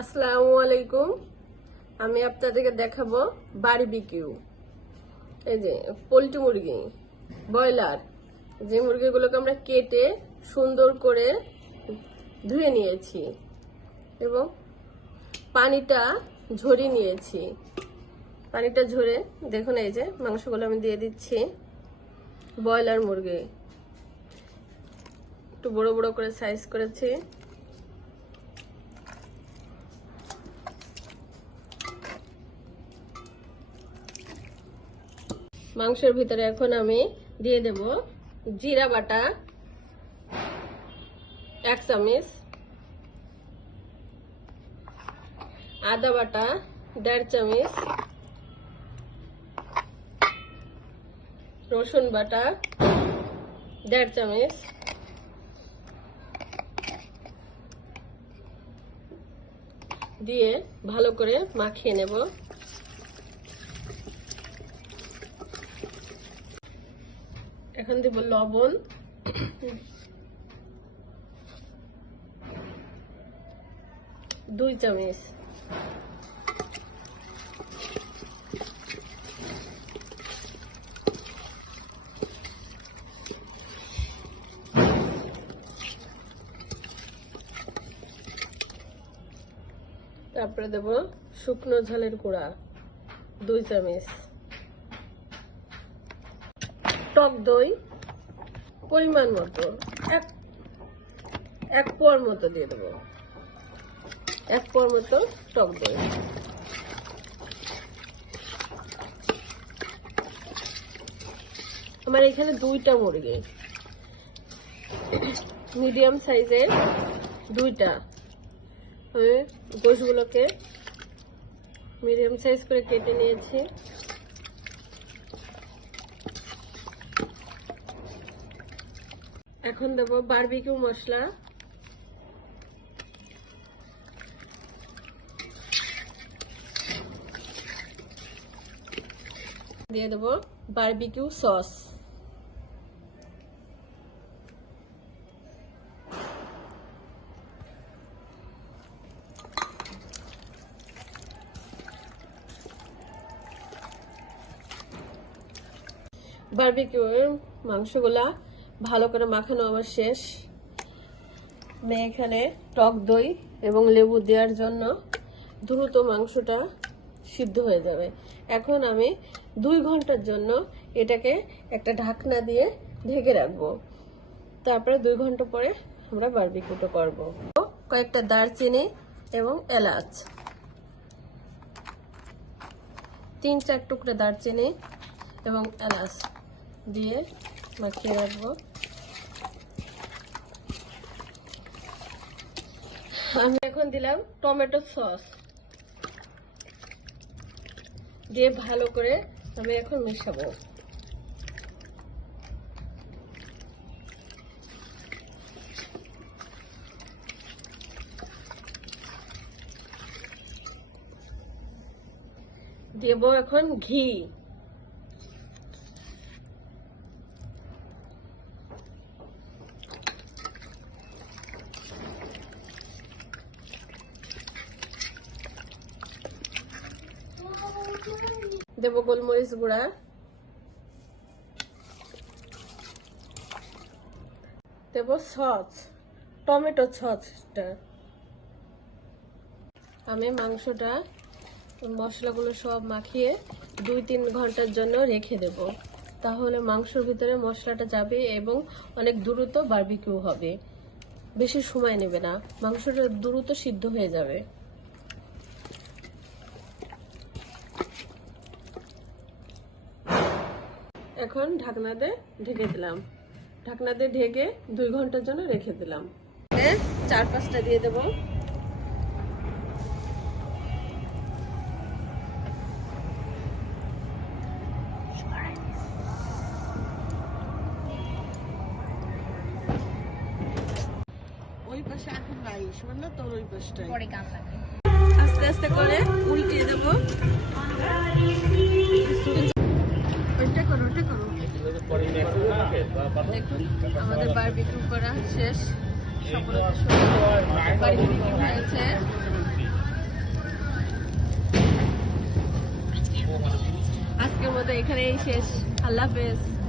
আসসালামু আলাইকুম। আমি আপনাদেরকে দেখাবো বারবিকিউ। এই যে পোল্ট্রি মুরগি, ব্রয়লার, যে মুরগিগুলোকে আমরা কেটে সুন্দর করে ধুয়ে নিয়েছি এবং পানিটা ঝরিয়ে নিয়েছি। পানিটা ঝরে দেখুন, এই যে মাংসগুলো আমি দিয়ে দিচ্ছি। ব্রয়লার মুরগি একটু বড় বড় করে সাইজ করেছি। মাংসের ভিতরে এখন আমি দিয়ে দেব জিরা বাটা 1 চামচ, আদা বাটা 1.5 চামচ, রসুন বাটা 1.5 চামচ, দিয়ে ভালো করে মাখিয়ে নেব। এখন দেব লবণ, দুই চামচ, তারপরে দেব শুকনো ঝালের গুঁড়া 2 চামচ, টক দই পরিমাণ মতো এক পোয়ার মতো দিয়ে দেবো, 1 পোয়ার মতো টক দই। আমার এখানে 2টা মুরগি, মিডিয়াম সাইজের 2টা। গোশগুলোকে মিডিয়াম সাইজ করে কেটে নিয়েছি। এখন দেব বারবিকিউ মশলা, দিয়ে দেব বারবিকিউ সস, বারবিকিউ মাংসগুলা ভালো করে মাখানো আমার শেষ। আমি এখানে টক দই এবং লেবু দেওয়ার জন্য দ্রুত মাংসটা সিদ্ধ হয়ে যাবে। এখন আমি 2 ঘন্টার জন্য এটাকে একটা ঢাকনা দিয়ে ঢেকে রাখবো। তারপরে 2 ঘন্টা পরে আমরা বারবিকিউটা করব। কয়েকটা দারচিনি এবং এলাচ, 3-4 টুকরো দারচিনি এবং এলাচ দিয়ে মাখিয়ে রাখবো। আমি এখন দিলাম টমেটো সস, দিয়ে ভালো করে আমি এখন মেশাবো। দেব এখন ঘি, দেব গোলমরিচ গুঁড়া, দেব সস, টমেটো সসটা। আমি মাংসটা মশলাগুলো সব মাখিয়ে 2-3 ঘন্টার জন্য রেখে দেব। তাহলে মাংসের ভিতরে মশলাটা যাবে এবং অনেক দ্রুত বারবিকিউ হবে। বেশি সময় নেবে না, মাংসটা দ্রুত সিদ্ধ হয়ে যাবে। এখন ঢাকনা দিয়ে ঢেকে দিলাম। ঢাকনা দিয়ে ঢেকে 2 ঘন্টার জন্য রেখে দিলাম। 4-5টা দিয়ে দেব। ওই পাশে এখন নাই, শোন না তোর ওই পাশটাই পরে গান লাগে। আস্তে আস্তে করে উল্টিয়ে দেব। ওইটা করো, ওইটা করো। দেখুন আমাদের বারবিকিউ করা শেষ। সকলে বারবিকিউ হয়েছে। এখানেই শেষ। আল্লাহ হাফেজ।